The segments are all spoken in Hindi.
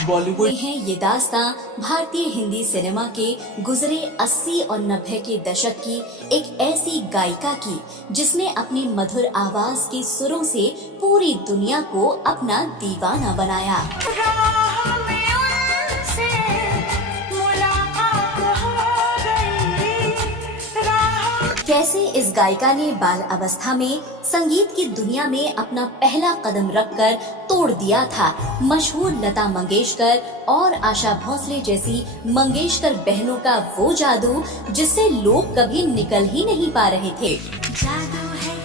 बॉलीवुड हैं ये दास्तां भारतीय हिंदी सिनेमा के गुजरे 80 और 90 के दशक की एक ऐसी गायिका की जिसने अपनी मधुर आवाज के सुरों से पूरी दुनिया को अपना दीवाना बनाया। कैसे इस गायिका ने बाल अवस्था में संगीत की दुनिया में अपना पहला कदम रखकर तोड़ दिया था मशहूर लता मंगेशकर और आशा भोसले जैसी मंगेशकर बहनों का वो जादू जिससे लोग कभी निकल ही नहीं पा रहे थे। जादू है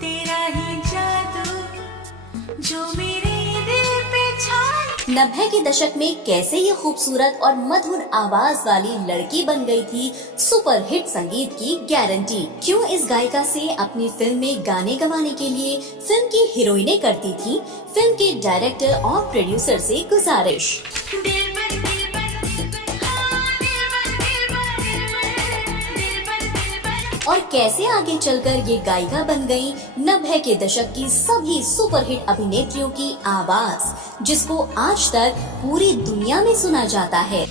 तेरा ही जादू जो मेरे दिल पे छा। 90 के दशक में कैसे ये खूबसूरत और मधुर आवाज वाली लड़की बन गई थी सुपर हिट संगीत की गारंटी। क्यों इस गायिका से अपनी फिल्म में गाने गवाने के लिए फिल्म की हीरोइनें करती थी फिल्म के डायरेक्टर और प्रोड्यूसर से गुजारिश। और कैसे आगे चलकर ये गायिका बन गई 90 के दशक की सभी सुपरहिट अभिनेत्रियों की आवाज जिसको आज तक पूरी दुनिया में सुना जाता है।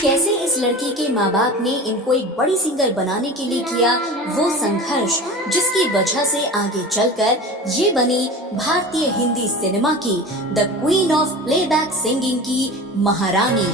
कैसे इस लड़की के माँ बाप ने इनको एक बड़ी सिंगर बनाने के लिए किया वो संघर्ष जिसकी वजह से आगे चलकर ये बनी भारतीय हिंदी सिनेमा की the queen of playback singing की महारानी।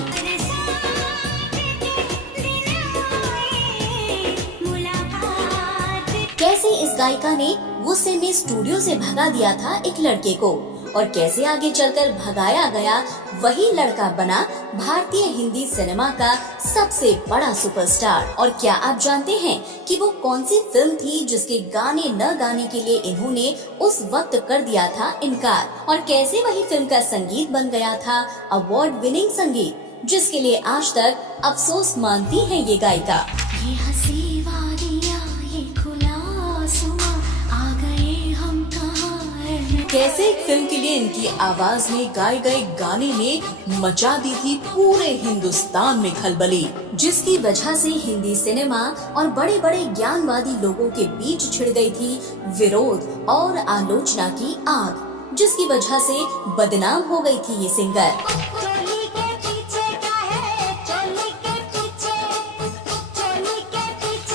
कैसे इस गायिका ने गुस्से में स्टूडियो से भगा दिया था एक लड़के को और कैसे आगे चलकर भगाया गया वही लड़का बना भारतीय हिंदी सिनेमा का सबसे बड़ा सुपरस्टार। और क्या आप जानते हैं कि वो कौन सी फिल्म थी जिसके गाने न गाने के लिए इन्होंने उस वक्त कर दिया था इनकार और कैसे वही फिल्म का संगीत बन गया था अवार्ड विनिंग संगीत जिसके लिए आज तक अफसोस मानती है ये गायिका। ये हंसी वादियाँ ये खुला आसमां आ गए हम कहाँ है। कैसे एक फिल्म के लिए इनकी आवाज में गाए गए गाने ने मचा दी थी पूरे हिंदुस्तान में खलबली जिसकी वजह से हिंदी सिनेमा और बड़े बड़े ज्ञानवादी लोगों के बीच छिड़ गई थी विरोध और आलोचना की आग जिसकी वजह से बदनाम हो गई थी ये सिंगर।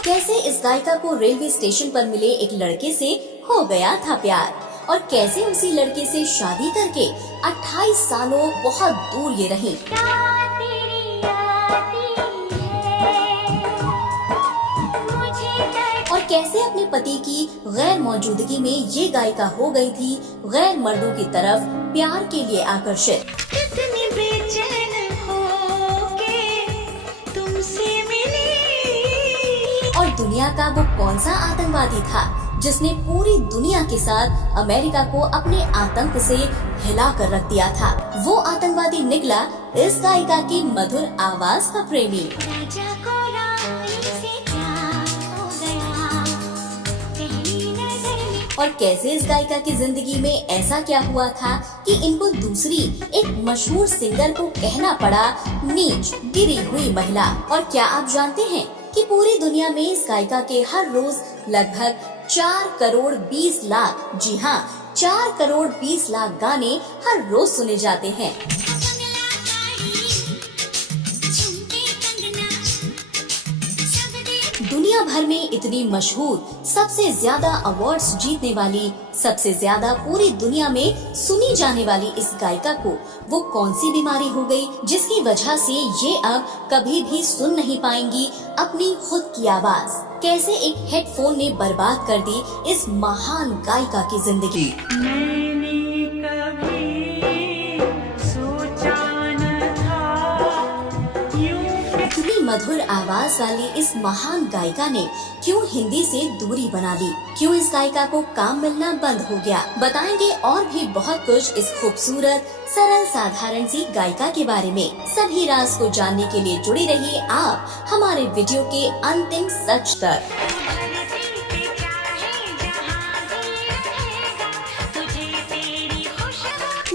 कैसे इस गायिका को रेलवे स्टेशन पर मिले एक लड़के से हो गया था प्यार और कैसे उसी लड़के से शादी करके 28 सालों बहुत दूर ये रही। और कैसे अपने पति की गैर मौजूदगी में ये गायिका हो गई थी गैर मर्दों की तरफ प्यार के लिए आकर्षित। कितनी बेचैन होके तुमसे मिली। और दुनिया का वो कौन सा आतंकवादी था जिसने पूरी दुनिया के साथ अमेरिका को अपने आतंक से हिला कर रख दिया था। वो आतंकवादी निकला इस गायिका की मधुर आवाज का प्रेमी। राजा को रानी से प्यार हो गया पहली नजर में। और कैसे इस गायिका की जिंदगी में ऐसा क्या हुआ था कि इनको दूसरी एक मशहूर सिंगर को कहना पड़ा नीच गिरी हुई महिला। और क्या आप जानते हैं कि पूरी दुनिया में इस गायिका के हर रोज लगभग 4 करोड़ 20 लाख, जी हाँ 4 करोड़ 20 लाख गाने हर रोज सुने जाते हैं। दुनिया भर में इतनी मशहूर सबसे ज्यादा अवार्ड्स जीतने वाली सबसे ज्यादा पूरी दुनिया में सुनी जाने वाली इस गायिका को वो कौन सी बीमारी हो गई जिसकी वजह से ये अब कभी भी सुन नहीं पाएंगी अपनी खुद की आवाज। कैसे एक हेडफोन ने बर्बाद कर दी इस महान गायिका की जिंदगी। इतनी मधुर आवाज वाली इस महान गायिका ने क्यों हिंदी से दूरी बना ली, क्यों इस गायिका को काम मिलना बंद हो गया, बताएंगे और भी बहुत कुछ इस खूबसूरत सरल साधारण सी गायिका के बारे में। सभी राज को जानने के लिए जुड़े रहिए आप हमारे वीडियो के अंतिम सच तक।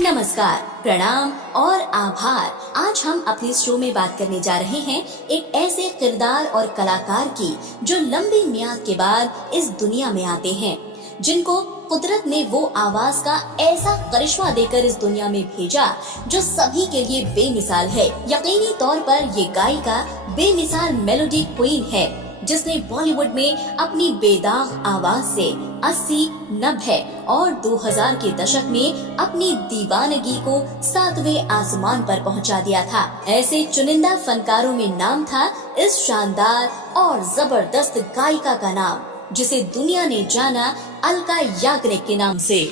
नमस्कार, प्रणाम और आभार। आज हम अपने शो में बात करने जा रहे हैं एक ऐसे किरदार और कलाकार की जो लंबी मियाद के बाद इस दुनिया में आते हैं। जिनको कुदरत ने वो आवाज का ऐसा करिश्मा देकर इस दुनिया में भेजा जो सभी के लिए बेमिसाल है। यकीनी तौर पर ये गायिका बेमिसाल मेलोडी क्वीन है, जिसने बॉलीवुड में अपनी बेदाग आवाज से 80, 90 और 2000 के दशक में अपनी दीवानगी को 7वें आसमान पर पहुंचा दिया था। ऐसे चुनिंदा फनकारों में नाम था इस शानदार और जबरदस्त गायिका का नाम, जिसे दुनिया ने जाना अलका याग्निक के नाम से।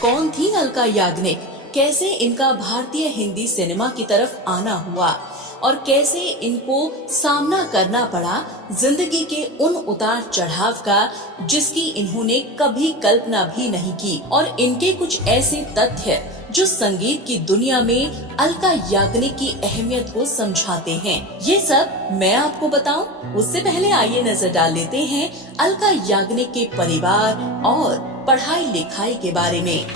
कौन थी अलका याग्निक? कैसे इनका भारतीय हिंदी सिनेमा की तरफ आना हुआ और कैसे इनको सामना करना पड़ा जिंदगी के उन उतार चढ़ाव का जिसकी इन्होंने कभी कल्पना भी नहीं की, और इनके कुछ ऐसे तथ्य जो संगीत की दुनिया में अलका याग्निक की अहमियत को समझाते हैं। ये सब मैं आपको बताऊं, उससे पहले आइए नजर डाल लेते हैं अलका याग्निक के परिवार और पढ़ाई लिखाई के बारे में।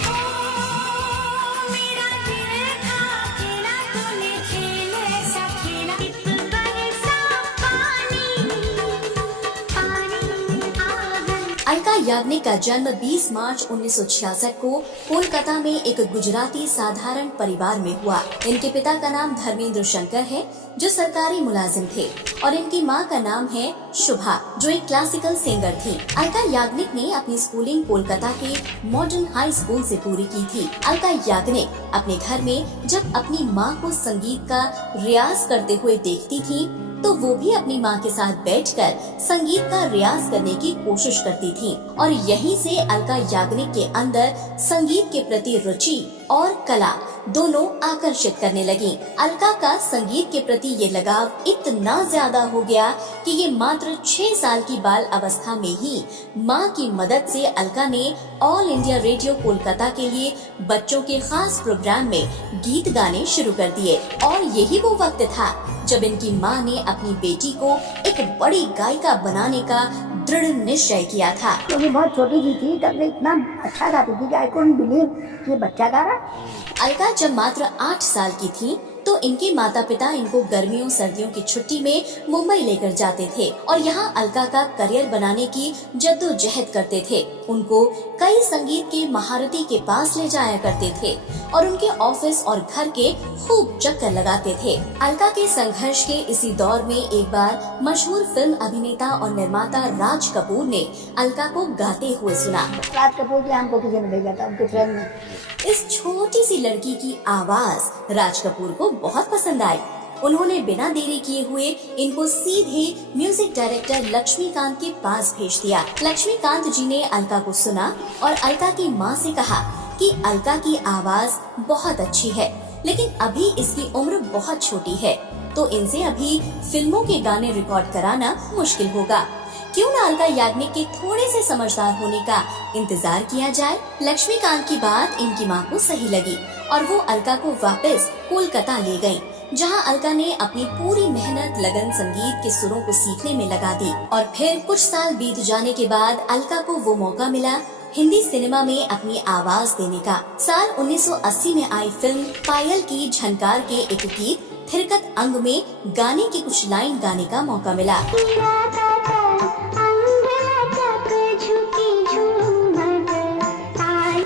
अलका याग्निक का जन्म 20 मार्च 1966 को कोलकाता में एक गुजराती साधारण परिवार में हुआ। इनके पिता का नाम धर्मेंद्र शंकर है, जो सरकारी मुलाजिम थे, और इनकी मां का नाम है शुभा, जो एक क्लासिकल सिंगर थी। अलका याग्निक ने अपनी स्कूलिंग कोलकाता के मॉडर्न हाई स्कूल से पूरी की थी। अलका याग्निक अपने घर में जब अपनी मां को संगीत का रियाज करते हुए देखती थी, तो वो भी अपनी माँ के साथ बैठकर संगीत का रियाज करने की कोशिश करती थी, और यहीं से अलका याग्निक के अंदर संगीत के प्रति रुचि और कला दोनों आकर्षित करने लगी। अलका का संगीत के प्रति ये लगाव इतना ज्यादा हो गया कि ये मात्र 6 साल की बाल अवस्था में ही माँ की मदद से अलका ने ऑल इंडिया रेडियो कोलकाता के लिए बच्चों के खास प्रोग्राम में गीत गाने शुरू कर दिए। और यही वो वक्त था जब इनकी माँ ने अपनी बेटी को एक बड़ी गायिका बनाने का दृढ़ निश्चय किया था। क्योंकि बहुत छोटी सी थी तब से इतना अच्छा गाती थी कि आई कुडंट बिलीव कि बच्चा गा रहा। अलका जब मात्र 8 साल की थी तो इनके माता पिता इनको गर्मियों सर्दियों की छुट्टी में मुंबई लेकर जाते थे और यहाँ अलका का करियर बनाने की जद्दोजहद करते थे। उनको कई संगीत के महारथी के पास ले जाया करते थे और उनके ऑफिस और घर के खूब चक्कर लगाते थे। अलका के संघर्ष के इसी दौर में एक बार मशहूर फिल्म अभिनेता और निर्माता राज कपूर ने अलका को गाते हुए सुना। राज कपूर के हमको किसी ने भेजा था, उनके फ्रेंड ने। इस छोटी सी लड़की की आवाज राज कपूर को बहुत पसंद आई। उन्होंने बिना देरी किए हुए इनको सीधे म्यूजिक डायरेक्टर लक्ष्मीकांत के पास भेज दिया। लक्ष्मीकांत जी ने अलका को सुना और अलका की माँ से कहा कि अलका की आवाज बहुत अच्छी है, लेकिन अभी इसकी उम्र बहुत छोटी है, तो इनसे अभी फिल्मों के गाने रिकॉर्ड कराना मुश्किल होगा। क्यों न अलका याग्निक के थोड़े से समझदार होने का इंतजार किया जाए। लक्ष्मीकांत की बात इनकी माँ को सही लगी और वो अलका को वापस कोलकाता ले गयी, जहाँ अलका ने अपनी पूरी मेहनत लगन संगीत के सुरों को सीखने में लगा दी। और फिर कुछ साल बीत जाने के बाद अलका को वो मौका मिला हिंदी सिनेमा में अपनी आवाज देने का। साल 1980 में आई फिल्म पायल की झनकार के एक गीत थिरकत अंग में गाने की कुछ लाइन गाने का मौका मिला।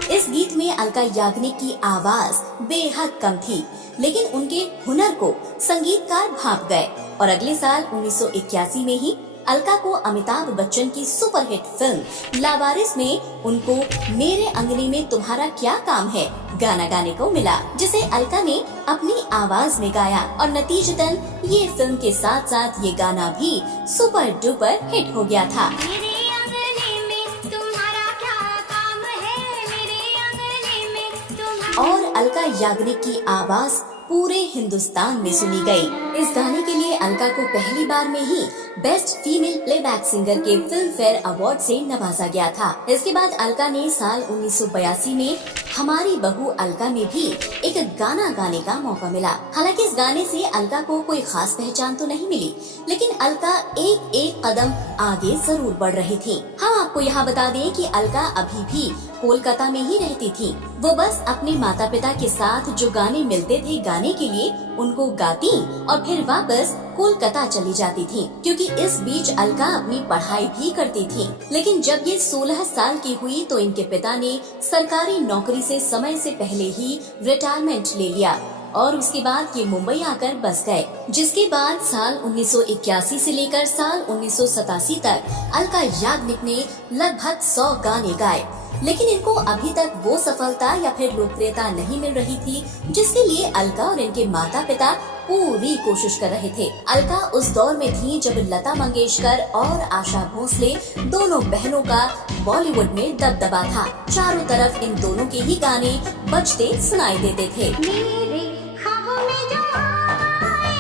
इस गीत में अलका याग्निक की आवाज बेहद कम थी, लेकिन उनके हुनर को संगीतकार भांप गए और अगले साल 1981 में ही अलका को अमिताभ बच्चन की सुपरहिट फिल्म लावारिस में उनको मेरे अंगने में तुम्हारा क्या काम है गाना गाने को मिला, जिसे अलका ने अपनी आवाज में गाया और नतीजतन ये फिल्म के साथ साथ ये गाना भी सुपर डुपर हिट हो गया था। और अलका याग्निक की आवाज पूरे हिंदुस्तान में सुनी गई। इस गाने के लिए अलका को पहली बार में ही बेस्ट फीमेल प्लेबैक सिंगर के फिल्म फेयर अवार्ड से नवाजा गया था। इसके बाद अलका ने साल 1982 में हमारी बहू अलका में भी एक गाना गाने का मौका मिला। हालांकि इस गाने से अलका को कोई खास पहचान तो नहीं मिली, लेकिन अलका एक एक कदम आगे जरूर बढ़ रही थी। हम आपको यहाँ बता दें कि अलका अभी भी कोलकाता में ही रहती थी। वो बस अपने माता पिता के साथ जो गाने मिलते थे गाने के लिए उनको गाती और फिर वापस कोलकाता चली जाती थी, क्योंकि इस बीच अलका अपनी पढ़ाई भी करती थी। लेकिन जब ये 16 साल की हुई तो इनके पिता ने सरकारी नौकरी से समय से पहले ही रिटायरमेंट ले लिया और उसके बाद ये मुंबई आकर बस गए, जिसके बाद साल 1981 से लेकर साल 1987 तक अलका याग्निक ने लगभग 100 गाने गाए। लेकिन इनको अभी तक वो सफलता या फिर लोकप्रियता नहीं मिल रही थी जिसके लिए अलका और इनके माता पिता पूरी कोशिश कर रहे थे। अलका उस दौर में थी जब लता मंगेशकर और आशा भोसले दोनों बहनों का बॉलीवुड में दबदबा था। चारों तरफ इन दोनों के ही गाने बजते सुनाई देते थे। मेरे ख्वाबों में जो आए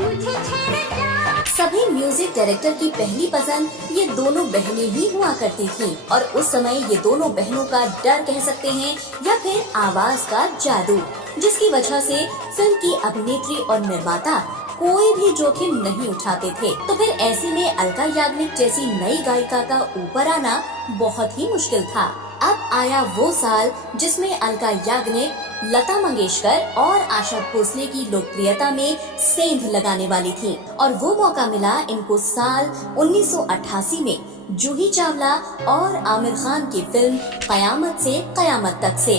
मुझे छेड़ जा। सभी म्यूजिक डायरेक्टर की पहली पसंद ये दोनों बहनें ही हुआ करती थीं और उस समय ये दोनों बहनों का डर कह सकते हैं या फिर आवाज का जादू, जिसकी वजह से फिल्म की अभिनेत्री और निर्माता कोई भी जोखिम नहीं उठाते थे। तो फिर ऐसे में अलका याग्निक जैसी नई गायिका का ऊपर आना बहुत ही मुश्किल था। अब आया वो साल जिसमें अलका याग्निक लता मंगेशकर और आशा भोसले की लोकप्रियता में सेंध लगाने वाली थी और वो मौका मिला इनको साल 1988 में जूही चावला और आमिर खान की फिल्म कयामत से कयामत तक से।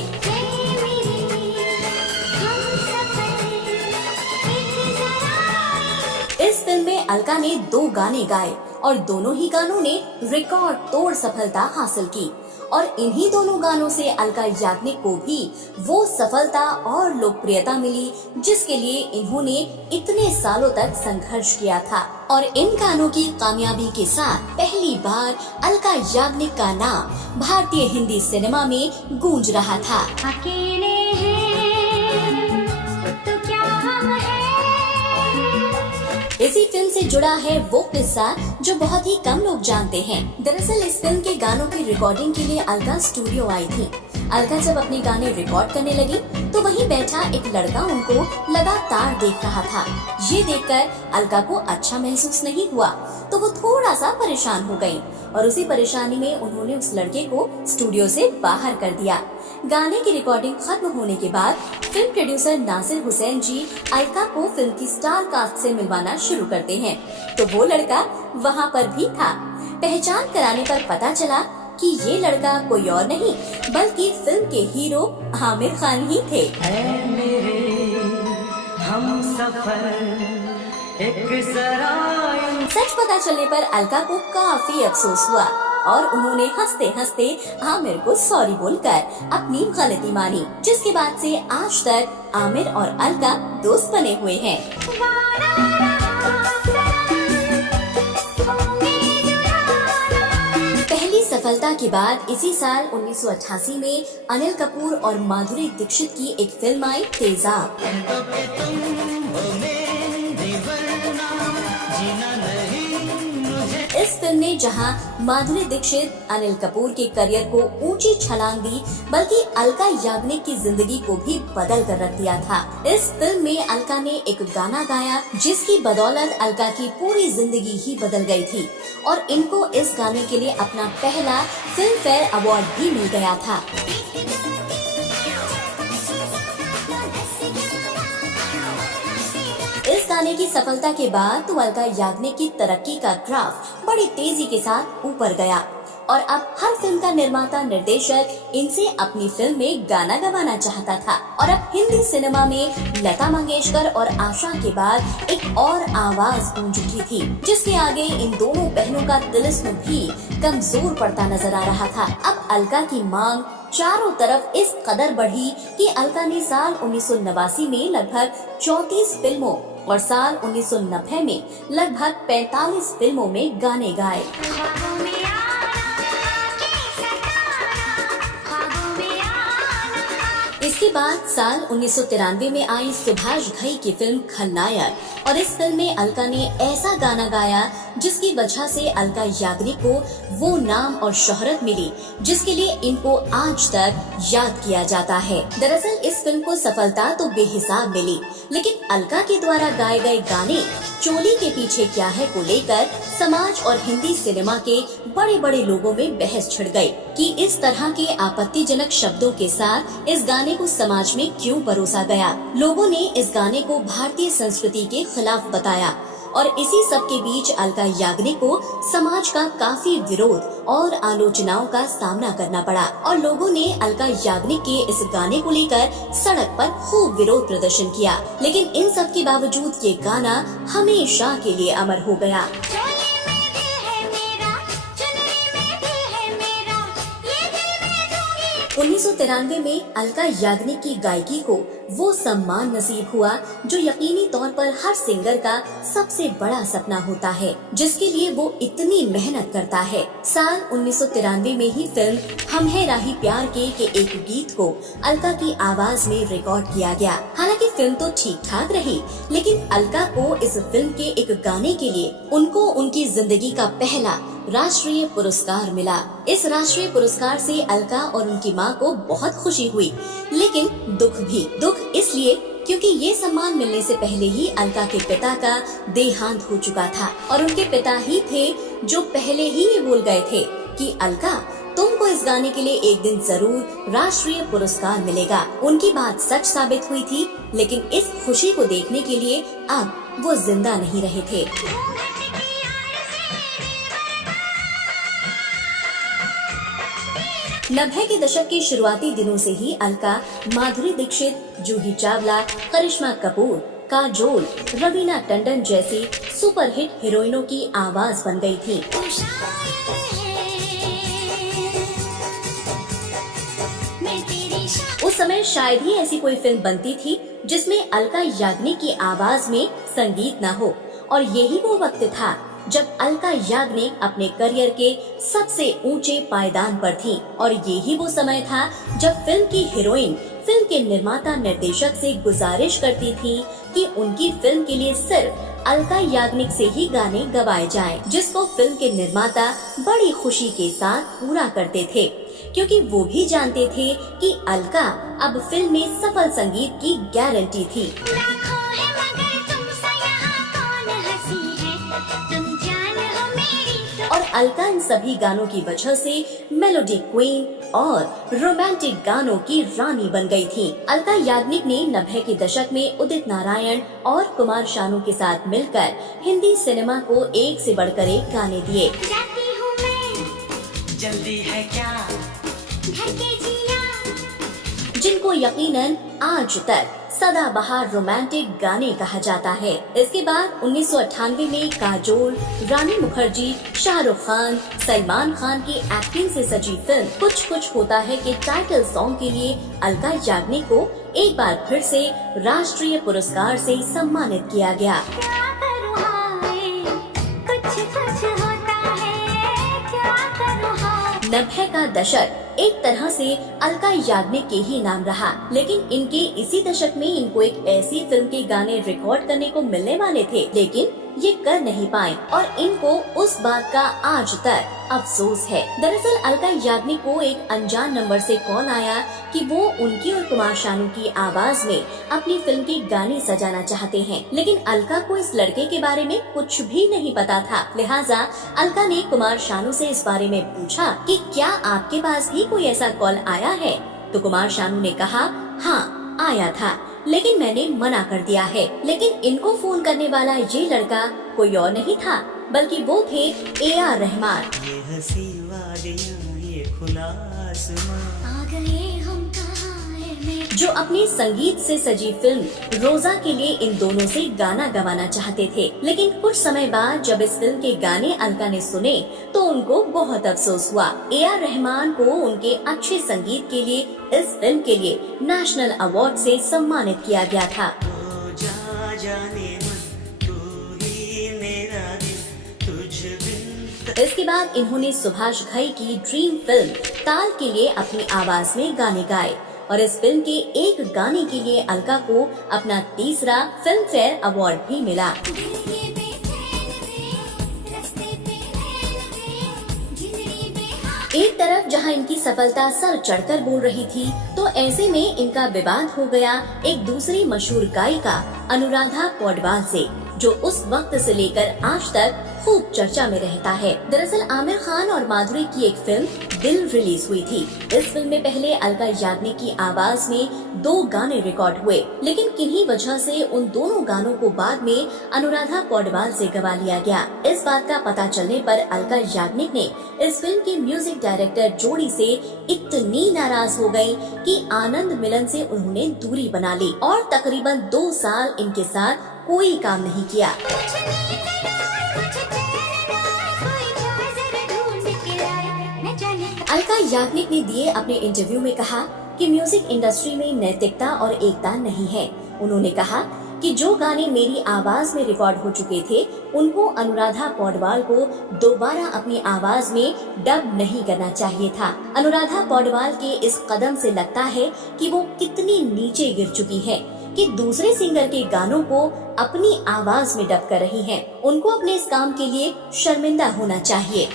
इस फिल्म में अलका ने 2 गाने गाए और दोनों ही गानों ने रिकॉर्ड तोड़ सफलता हासिल की और इन्हीं दोनों गानों से अलका याग्निक को भी वो सफलता और लोकप्रियता मिली जिसके लिए इन्होंने इतने सालों तक संघर्ष किया था। और इन गानों की कामयाबी के साथ पहली बार अलका याग्निक का नाम भारतीय हिंदी सिनेमा में गूंज रहा था। अकेले हैं तो क्या हम हैं। इसी फिल्म से जुड़ा है वो किस्सा जो बहुत ही कम लोग जानते हैं। दरअसल इस फिल्म के गानों की रिकॉर्डिंग के लिए अलका स्टूडियो आई थी। अलका जब अपने गाने रिकॉर्ड करने लगी तो वहीं बैठा एक लड़का उनको लगातार देख रहा था। ये देखकर अलका को अच्छा महसूस नहीं हुआ तो वो थोड़ा सा परेशान हो गयी और उसी परेशानी में उन्होंने उस लड़के को स्टूडियो से बाहर कर दिया। गाने की रिकॉर्डिंग खत्म होने के बाद फिल्म प्रोड्यूसर नासिर हुसैन जी अलका को फिल्म की स्टार कास्ट से मिलवाना शुरू करते हैं तो वो लड़का वहाँ पर भी था। पहचान कराने पर पता चला कि ये लड़का कोई और नहीं बल्कि फिल्म के हीरो आमिर खान ही थे। ऐ मेरे हमसफर एक जरा। सच पता चलने पर अलका को काफी अफसोस हुआ और उन्होंने हंसते हंसते आमिर को सॉरी बोलकर अपनी गलती मानी, जिसके बाद से आज तक आमिर और अलका दोस्त बने हुए हैं। पहली सफलता के बाद इसी साल 1988 में अनिल कपूर और माधुरी दीक्षित की एक फिल्म आई तेजाब। इस फिल्म ने जहां माधुरी दीक्षित अनिल कपूर के करियर को ऊंची छलांग दी बल्कि अलका याग्निक की जिंदगी को भी बदल कर रख दिया था। इस फिल्म में अलका ने एक गाना गाया जिसकी बदौलत अलका की पूरी जिंदगी ही बदल गई थी और इनको इस गाने के लिए अपना पहला फिल्म फेयर अवार्ड भी मिल गया था। इस गाने की सफलता के बाद तो अलका याग्निक की तरक्की का ग्राफ बड़ी तेजी के साथ ऊपर गया और अब हर फिल्म का निर्माता निर्देशक इनसे अपनी फिल्म में गाना गवाना चाहता था। और अब हिंदी सिनेमा में लता मंगेशकर और आशा के बाद एक और आवाज गूंज उठी थी जिसके आगे इन दोनों बहनों का तिलिस्म भी कमजोर पड़ता नजर आ रहा था। अब अलका की मांग चारों तरफ इस कदर बढ़ी कि अलका ने साल 1989 में लगभग 34 फिल्मों और साल 1990 में लगभग 45 फिल्मों में गाने गाए। इसके बाद साल 1993 में आई सुभाष घई की फिल्म खलनायक और इस फिल्म में अलका ने ऐसा गाना गाया जिसकी वजह से अलका याग्निक को वो नाम और शोहरत मिली जिसके लिए इनको आज तक याद किया जाता है। दरअसल इस फिल्म को सफलता तो बेहिसाब मिली लेकिन अलका के द्वारा गाए गए गाने चोली के पीछे क्या है को लेकर समाज और हिंदी सिनेमा के बड़े बड़े लोगों में बहस छिड़ गई। कि इस तरह के आपत्तिजनक शब्दों के साथ इस गाने को समाज में क्यों परोसा गया। लोगों ने इस गाने को भारतीय संस्कृति के खिलाफ बताया और इसी सब के बीच अलका याग्निक को समाज का काफी विरोध और आलोचनाओं का सामना करना पड़ा और लोगों ने अलका याग्निक के इस गाने को लेकर सड़क पर खूब विरोध प्रदर्शन किया। लेकिन इन सब के बावजूद ये गाना हमेशा के लिए अमर हो गया। 1993 में अलका याग्निक की गायकी को वो सम्मान नसीब हुआ जो यकीनी तौर पर हर सिंगर का सबसे बड़ा सपना होता है, जिसके लिए वो इतनी मेहनत करता है। साल 1993 में ही फिल्म हम है राही प्यार के एक गीत को अलका की आवाज में रिकॉर्ड किया गया। हालांकि फिल्म तो ठीक ठाक रही, लेकिन अलका को इस फिल्म के एक गाने के लिए उनको उनकी जिंदगी का पहला राष्ट्रीय पुरस्कार मिला। इस राष्ट्रीय पुरस्कार से अलका और उनकी मां को बहुत खुशी हुई, लेकिन दुख भी। दुख इसलिए क्योंकि ये सम्मान मिलने से पहले ही अलका के पिता का देहांत हो चुका था और उनके पिता ही थे जो पहले ही ये बोल गए थे कि अलका, तुमको इस गाने के लिए एक दिन जरूर राष्ट्रीय पुरस्कार मिलेगा। उनकी बात सच साबित हुई थी, लेकिन इस खुशी को देखने के लिए अब वो जिंदा नहीं रहे थे। 90 के दशक के शुरुआती दिनों से ही अलका माधुरी दीक्षित, जूही चावला, करिश्मा कपूर, काजोल, रवीना टंडन जैसी सुपरहिट हीरोइनों की आवाज बन गई थी। उस समय शायद ही ऐसी कोई फिल्म बनती थी जिसमें अलका याग्निक की आवाज में संगीत न हो, और यही वो वक्त था जब अलका याग्निक अपने करियर के सबसे ऊंचे पायदान पर थी, और यही वो समय था जब फिल्म की हीरोइन फिल्म के निर्माता निर्देशक से गुजारिश करती थी कि उनकी फिल्म के लिए सिर्फ अलका याग्निक से ही गाने गवाए जाएं, जिसको फिल्म के निर्माता बड़ी खुशी के साथ पूरा करते थे, क्योंकि वो भी जानते थे कि अलका अब फिल्म में सफल संगीत की गारंटी थी। और अलका इन सभी गानों की वजह से मेलोडी क्वीन और रोमांटिक गानों की रानी बन गई थी। अलका याग्निक ने 90 के दशक में उदित नारायण और कुमार शानू के साथ मिलकर हिंदी सिनेमा को एक से बढ़कर एक गाने दिए। जाती हूँ मैं, जल्दी है क्या, घर के जिया, जिनको यकीनन आज तक सदाबहार रोमांटिक गाने कहा जाता है। इसके बाद 1998 में काजोल, रानी मुखर्जी, शाहरुख खान, सलमान खान की एक्टिंग से सजी फिल्म कुछ कुछ होता है के टाइटल सॉन्ग के लिए अलका याग्निक को एक बार फिर से राष्ट्रीय पुरस्कार से सम्मानित किया गया। क्या करूँ हाय, कुछ कुछ होता है, क्या करूँ हाय। 90 का दशक एक तरह से अलका याग्निक के ही नाम रहा, लेकिन इनके इसी दशक में इनको एक ऐसी फिल्म के गाने रिकॉर्ड करने को मिलने वाले थे, लेकिन ये कर नहीं पाए और इनको उस बात का आज तक अफसोस है। दरअसल अलका याग्निक को एक अनजान नंबर से कॉल आया कि वो उनकी और कुमार शानू की आवाज में अपनी फिल्म के गाने सजाना चाहते हैं, लेकिन अलका को इस लड़के के बारे में कुछ भी नहीं पता था। लिहाजा अलका ने कुमार शानू से इस बारे में पूछा कि क्या आपके पास भी कोई ऐसा कॉल आया है, तो कुमार शानू ने कहा हाँ आया था, लेकिन मैंने मना कर दिया है। लेकिन इनको फोन करने वाला ये लड़का कोई और नहीं था, बल्कि वो थे AR रहमान। ये हंसी वादियाँ, ये खुला आसमां, आ गए हम कहाँ है मेरे, जो अपनी संगीत से सजी फिल्म रोजा के लिए इन दोनों से गाना गवाना चाहते थे, लेकिन कुछ समय बाद जब इस फिल्म के गाने अलका ने सुने तो उनको बहुत अफसोस हुआ। AR रहमान को उनके अच्छे संगीत के लिए इस फिल्म के लिए नेशनल अवार्ड से सम्मानित किया गया था। तो जा जाने मन, तू ही मेरा दिल, तुझ बिन। इसके बाद इन्होंने सुभाष घई की ड्रीम फिल्म ताल के लिए अपनी आवाज में गाने गाए, और इस फिल्म के एक गाने के लिए अलका को अपना तीसरा फिल्म फेयर अवार्ड भी मिला। एक तरफ जहां इनकी सफलता सर चढ़कर बोल रही थी, तो ऐसे में इनका विवाद हो गया एक दूसरी मशहूर गायिका अनुराधा पौडवाल से, जो उस वक्त से लेकर आज तक खूब चर्चा में रहता है। दरअसल आमिर खान और माधुरी की एक फिल्म दिल रिलीज हुई थी। इस फिल्म में पहले अलका याग्निक की आवाज में 2 गाने रिकॉर्ड हुए, लेकिन किन्हीं वजह से उन दोनों गानों को बाद में अनुराधा पौडवाल से गवा लिया गया। इस बात का पता चलने पर अलका याग्निक ने इस फिल्म के म्यूजिक डायरेक्टर जोड़ी से इतनी नाराज हो गयी कि आनंद मिलन से उन्होंने दूरी बना ली और तकरीबन 2 साल इनके साथ कोई काम नहीं किया। अलका याग्निक ने दिए अपने इंटरव्यू में कहा कि म्यूजिक इंडस्ट्री में नैतिकता और एकता नहीं है। उन्होंने कहा कि जो गाने मेरी आवाज में रिकॉर्ड हो चुके थे उनको अनुराधा पौडवाल को दोबारा अपनी आवाज में डब नहीं करना चाहिए था। अनुराधा पौडवाल के इस कदम से लगता है कि वो कितनी नीचे गिर चुकी है कि दूसरे सिंगर के गानों को अपनी आवाज में डब कर रही हैं। उनको अपने इस काम के लिए शर्मिंदा होना चाहिए।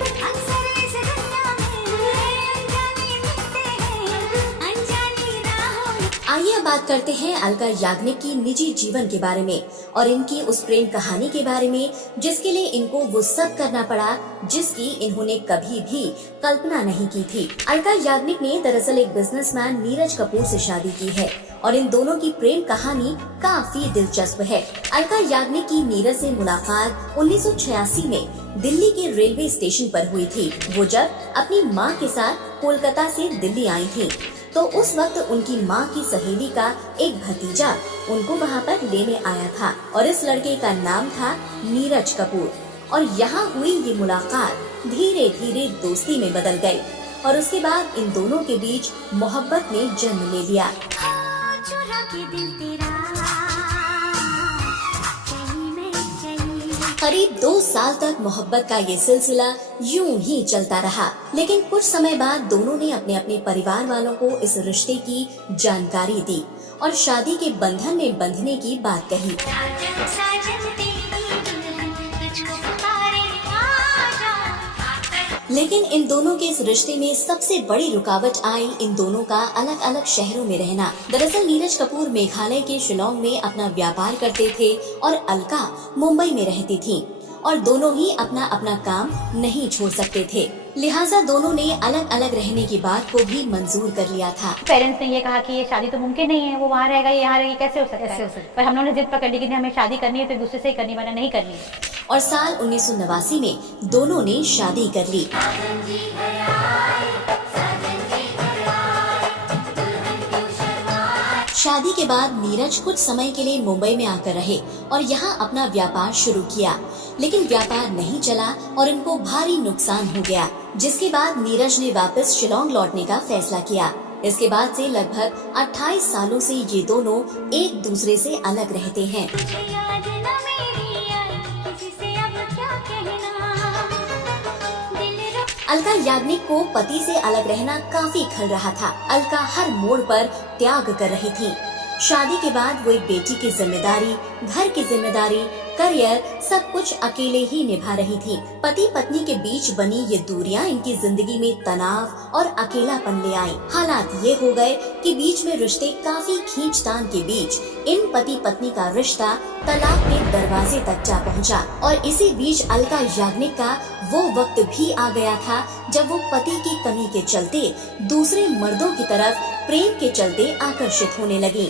आइए अब बात करते हैं अलका याग्निक की निजी जीवन के बारे में और इनकी उस प्रेम कहानी के बारे में जिसके लिए इनको वो सब करना पड़ा जिसकी इन्होंने कभी भी कल्पना नहीं की थी। अलका याग्निक ने दरअसल एक बिजनेसमैन नीरज कपूर से शादी की है और इन दोनों की प्रेम कहानी काफी दिलचस्प है। अलका याग्निक की नीरज से मुलाकात 1986 में दिल्ली के रेलवे स्टेशन पर हुई थी। वो जब अपनी माँ के साथ कोलकाता से दिल्ली आई थी तो उस वक्त उनकी माँ की सहेली का एक भतीजा उनको वहाँ पर लेने आया था और इस लड़के का नाम था नीरज कपूर। और यहाँ हुई ये मुलाकात धीरे धीरे दोस्ती में बदल गई और उसके बाद इन दोनों के बीच मोहब्बत ने जन्म ले लिया। करीब 2 साल तक मोहब्बत का ये सिलसिला यूं ही चलता रहा, लेकिन कुछ समय बाद दोनों ने अपने अपने परिवार वालों को इस रिश्ते की जानकारी दी और शादी के बंधन में बंधने की बात कही। लेकिन इन दोनों के इस रिश्ते में सबसे बड़ी रुकावट आई इन दोनों का अलग अलग शहरों में रहना। दरअसल नीरज कपूर मेघालय के शिलोंग में अपना व्यापार करते थे और अलका मुंबई में रहती थी और दोनों ही अपना अपना काम नहीं छोड़ सकते थे, लिहाजा दोनों ने अलग अलग रहने की बात को भी मंजूर कर लिया था। पेरेंट्स ने ये कहा कि ये शादी तो मुमकिन नहीं है, वो वहाँ रहेगा ये यहाँ रहेगी, कैसे हो सकता है। पर हम लोगों ने जिद पकड़ ली कि हमें शादी करनी है तो एक दूसरे से ही करनी, वरना नहीं करनी है। और साल 1989 में दोनों ने शादी कर ली। शादी के बाद नीरज कुछ समय के लिए मुंबई में आकर रहे और यहाँ अपना व्यापार शुरू किया, लेकिन व्यापार नहीं चला और इनको भारी नुकसान हो गया, जिसके बाद नीरज ने वापस शिलोंग लौटने का फैसला किया। इसके बाद से लगभग 28 सालों से ये दोनों एक दूसरे से अलग रहते हैं। अलका याग्निक को पति से अलग रहना काफी खल रहा था। अलका हर मोड़ पर त्याग कर रही थी। शादी के बाद वो एक बेटी की जिम्मेदारी, घर की जिम्मेदारी, करियर सब कुछ अकेले ही निभा रही थी। पति पत्नी के बीच बनी ये दूरियां इनकी जिंदगी में तनाव और अकेलापन ले आई। हालात ये हो गए कि बीच में रिश्ते काफी खींचतान के बीच इन पति पत्नी का रिश्ता तलाक के दरवाजे तक जा पहुंचा। और इसी बीच अलका याग्निक का वो वक्त भी आ गया था जब वो पति की कमी के चलते दूसरे मर्दों की तरफ प्रेम के चलते आकर्षित होने लगी।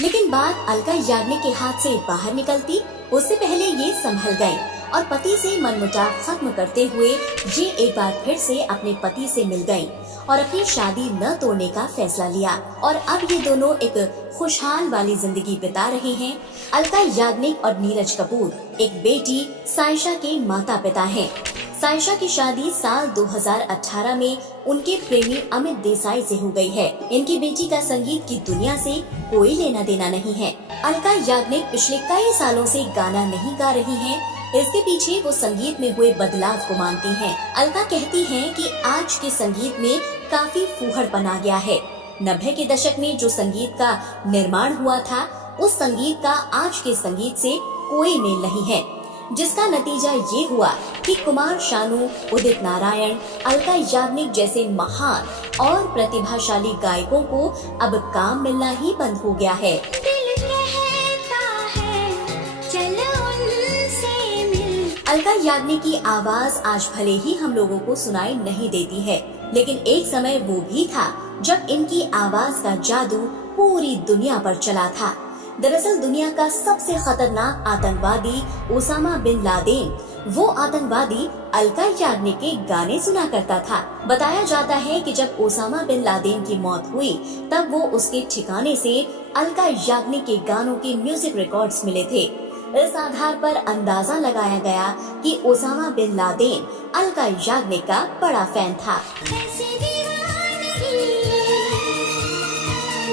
लेकिन बात अलका याग्निक के हाथ से बाहर निकलती उससे पहले ये संभल गई और पति से मनमुटाव खत्म करते हुए ये एक बार फिर से अपने पति से मिल गयी और अपनी शादी न तोड़ने का फैसला लिया। और अब ये दोनों एक खुशहाल वाली जिंदगी बिता रहे हैं। अलका याग्निक और नीरज कपूर एक बेटी सायशा के माता पिता हैं। सायशा की शादी साल 2018 में उनके प्रेमी अमित देसाई से हो गई है। इनकी बेटी का संगीत की दुनिया से कोई लेना देना नहीं है। अलका याग्निक पिछले कई सालों से गाना नहीं गा रही हैं। इसके पीछे वो संगीत में हुए बदलाव को मानती हैं। अलका कहती हैं कि आज के संगीत में काफी फूहड़पन आ गया है। 90 के दशक में जो संगीत का निर्माण हुआ था उस संगीत का आज के संगीत से कोई मेल नहीं है, जिसका नतीजा ये हुआ कि कुमार शानू, उदित नारायण, अलका याग्निक जैसे महान और प्रतिभाशाली गायकों को अब काम मिलना ही बंद हो गया है। दिल कहता है चल उनसे मिल। अलका याग्निक की आवाज आज भले ही हम लोगों को सुनाई नहीं देती है, लेकिन एक समय वो भी था जब इनकी आवाज का जादू पूरी दुनिया पर चला था। दरअसल दुनिया का सबसे खतरनाक आतंकवादी ओसामा बिन लादेन, वो आतंकवादी अलका याग्निक के गाने सुना करता था। बताया जाता है कि जब ओसामा बिन लादेन की मौत हुई तब वो उसके ठिकाने से अलका याग्निक के गानों के म्यूजिक रिकॉर्ड्स मिले थे। इस आधार पर अंदाजा लगाया गया कि Osama bin Laden Alka Yagnik का बड़ा फैन था। ऐसी दीवानगी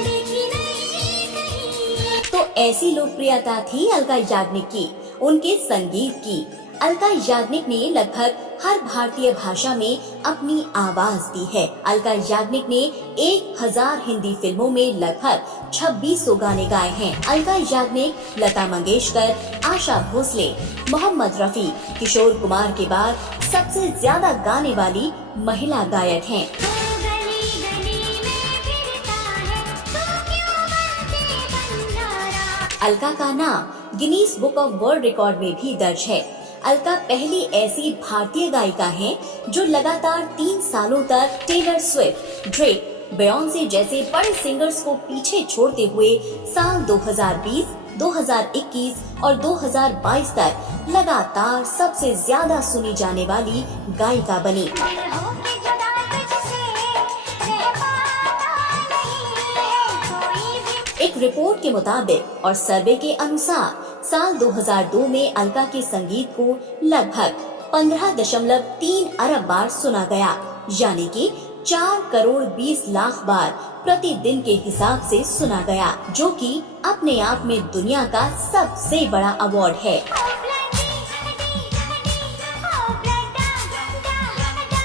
देखी नहीं कहीं। तो ऐसी लोकप्रियता थी अलका याग्निक की, उनके संगीत की। अलका याग्निक ने लगभग हर भारतीय भाषा में अपनी आवाज दी है। अलका याग्निक ने 1000 हिंदी फिल्मों में लगभग 2600 गाने गाए हैं। अलका याग्निक लता मंगेशकर, आशा भोसले, मोहम्मद रफी, किशोर कुमार के बाद सबसे ज्यादा गाने वाली महिला गायक हैं। तो गली गली में फिरता है तो क्यों बनते बंजारा। अलका का नाम Guinness book of world record में भी दर्ज है। अलका पहली ऐसी भारतीय गायिका हैं जो लगातार 3 सालों तक टेलर स्विफ्ट, ड्रेक, बेयोंसे जैसे बड़े सिंगर्स को पीछे छोड़ते हुए साल 2020, 2021 और 2022 तक लगातार सबसे ज्यादा सुनी जाने वाली गायिका बनी। दिल होके जुदा तुझसे रह पाता नहीं है कोई भी। एक रिपोर्ट के मुताबिक और सर्वे के अनुसार साल 2002 में अलका के संगीत को लगभग 15.3 अरब बार सुना गया, यानी कि 4 करोड़ 20 लाख बार प्रतिदिन के हिसाब से सुना गया, जो कि अपने आप में दुनिया का सबसे बड़ा अवार्ड है। ओ ब्लडी हडी हडी ओ ब्लडा डा डा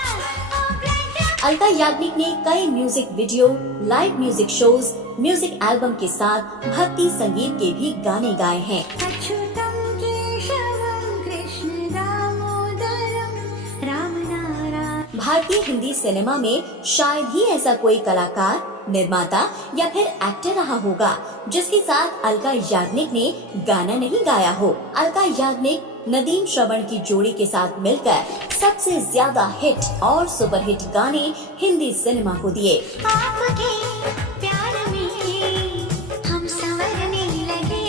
ओ ब्लडा। अलका याग्निक ने कई music video, live music shows, music album के साथ भक्ति संगीत के भी गाने गाए हैं। अच्युतं केशवं कृष्ण दामोदरं राम नारायण। भारतीय हिंदी सिनेमा में शायद ही ऐसा कोई कलाकार, निर्माता या फिर एक्टर रहा होगा जिसके साथ अलका याग्निक ने गाना नहीं गाया हो। अलका याग्निक नदीम श्रवण की जोड़ी के साथ मिलकर सबसे ज्यादा हिट और सुपरहिट गाने हिंदी सिनेमा को दिए। आपके प्यार में हम संवरने लगे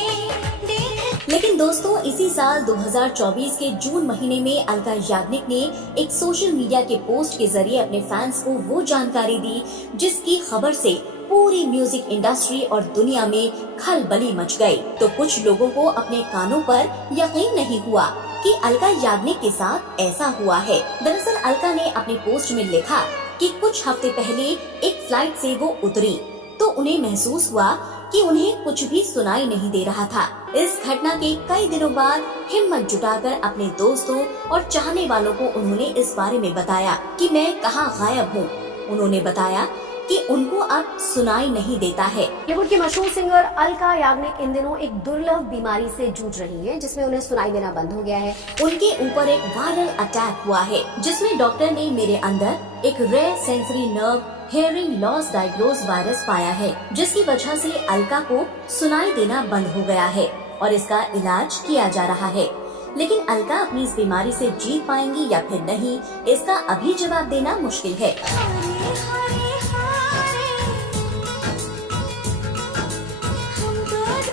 देख। लेकिन दोस्तों इसी साल 2024 के जून महीने में अलका याग्निक ने एक सोशल मीडिया के पोस्ट के जरिए अपने फैंस को वो जानकारी दी जिसकी खबर से पूरी म्यूजिक इंडस्ट्री और दुनिया में खलबली मच गई। तो कुछ लोगों को अपने कानों पर यकीन नहीं हुआ कि अलका याग्निक के साथ ऐसा हुआ है। दरअसल अलका ने अपने पोस्ट में लिखा कि कुछ हफ्ते पहले एक फ्लाइट से वो उतरी तो उन्हें महसूस हुआ कि उन्हें कुछ भी सुनाई नहीं दे रहा था। इस घटना के कई दिनों बाद हिम्मत जुटाकर अपने दोस्तों और चाहने वालों को उन्होंने इस बारे में बताया कि मैं कहाँ गायब हूँ। उन्होंने बताया कि उनको अब सुनाई नहीं देता है। बॉलीवुड की मशहूर सिंगर अलका याग्निक इन दिनों एक दुर्लभ बीमारी से जूझ रही हैं, जिसमें उन्हें सुनाई देना बंद हो गया है। उनके ऊपर एक वायरल अटैक हुआ है जिसमें डॉक्टर ने मेरे अंदर एक rare sensory nerve hearing loss diagnose virus पाया है, जिसकी वजह से अलका को सुनाई देना बंद हो गया है और इसका इलाज किया जा रहा है। लेकिन अलका अपनी इस बीमारी से जीत पाएंगी या फिर नहीं, इसका अभी जवाब देना मुश्किल है।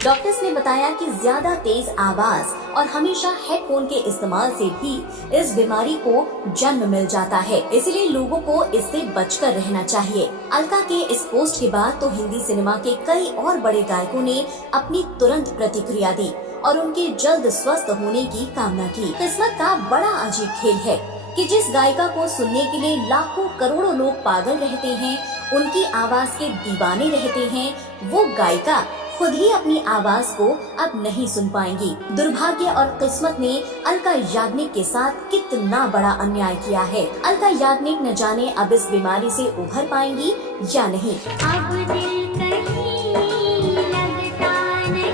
डॉक्टर्स ने बताया कि ज्यादा तेज आवाज और हमेशा हेडफोन के इस्तेमाल से भी इस बीमारी को जन्म मिल जाता है, इसलिए लोगों को इससे बचकर रहना चाहिए। अलका के इस पोस्ट के बाद तो हिंदी सिनेमा के कई और बड़े गायकों ने अपनी तुरंत प्रतिक्रिया दी और उनके जल्द स्वस्थ होने की कामना की। किस्मत का बड़ा अजीब खेल है कि जिस गायिका को सुनने के लिए लाखों करोड़ों लोग पागल रहते हैं, उनकी आवाज के दीवाने रहते हैं, वो गायिका खुद ही अपनी आवाज को अब नहीं सुन पाएंगी। दुर्भाग्य और किस्मत ने अलका याग्निक के साथ कितना बड़ा अन्याय किया है। अलका याग्निक न जाने अब इस बीमारी से उभर पाएंगी या नहीं। अब दिल कहीं लगता नहीं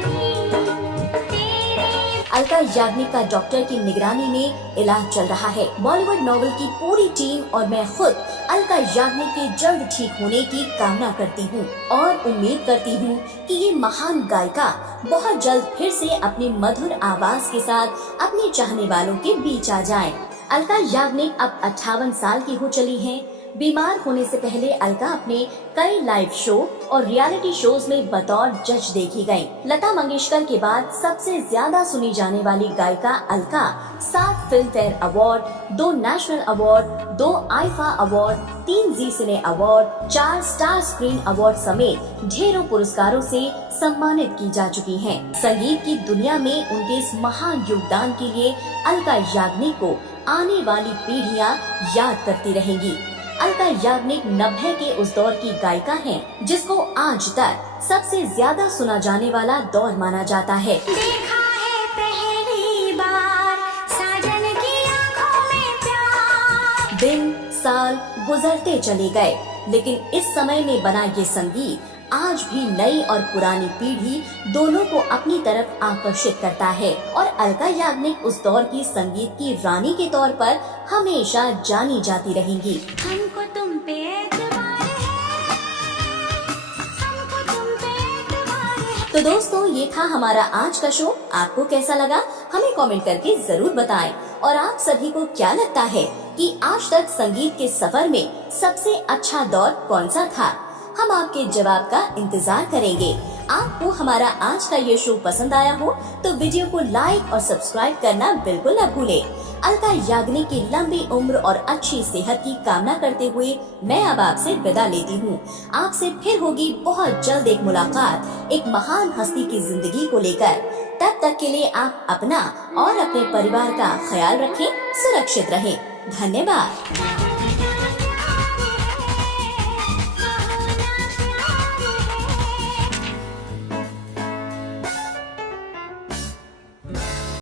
तेरे। अलका याग्निक का डॉक्टर की निगरानी में इलाज चल रहा है। बॉलीवुड नॉवेल की पूरी टीम और मैं खुद अलका याग्निक के जल्द ठीक होने की कामना करती हूँ और उम्मीद करती हूँ कि ये महान गायिका बहुत जल्द फिर से अपनी मधुर आवाज के साथ अपने चाहने वालों के बीच आ जाएं। अलका याग्निक अब 58 साल की हो चली हैं। बीमार होने से पहले अलका अपने कई लाइव शो और रियलिटी शोज में बतौर जज देखी गयी। लता मंगेशकर के बाद सबसे ज्यादा सुनी जाने वाली गायिका Alka 7 film fair award, 2 national award, 2 IIFA award, 3 जी सिने अवार्ड, 4 स्टार स्क्रीन अवार्ड समेत ढेरों पुरस्कारों से सम्मानित की जा चुकी हैं। संगीत की दुनिया में उनके इस महान योगदान के लिए अलका याग्निक को आने वाली पीढ़ियां याद करती रहेंगी। अलका याग्निक 90 के उस दौर की गायिका हैं, जिसको आज तक सबसे ज्यादा सुना जाने वाला दौर माना जाता है। देखा है पहली बार साजन की आंखों में प्यार। दिन साल गुजरते चले गए, लेकिन इस समय में बना ये संगीत आज भी नई और पुरानी पीढ़ी दोनों को अपनी तरफ आकर्षित करता है और अलका याग्निक उस दौर की संगीत की रानी के तौर पर हमेशा जानी जाती रहेंगी। हमको तुम पे एतबार है, हमको तुम पे एतबार है। तो दोस्तों, ये था हमारा आज का शो। आपको कैसा लगा हमें कमेंट करके जरूर बताएं। और आप सभी को क्या लगता है कि आज तक संगीत के सफर में सबसे अच्छा दौर कौन सा था? हम आपके जवाब का इंतजार करेंगे। आपको हमारा आज का ये शो पसंद आया हो तो वीडियो को लाइक और सब्सक्राइब करना बिल्कुल न भूलें। अलका याग्निक की लंबी उम्र और अच्छी सेहत की कामना करते हुए मैं अब आपसे विदा लेती हूँ। आपसे फिर होगी बहुत जल्द एक मुलाकात एक महान हस्ती की जिंदगी को लेकर। तब तक के लिए आप अपना और अपने परिवार का ख्याल रखें, सुरक्षित रहें। धन्यवाद।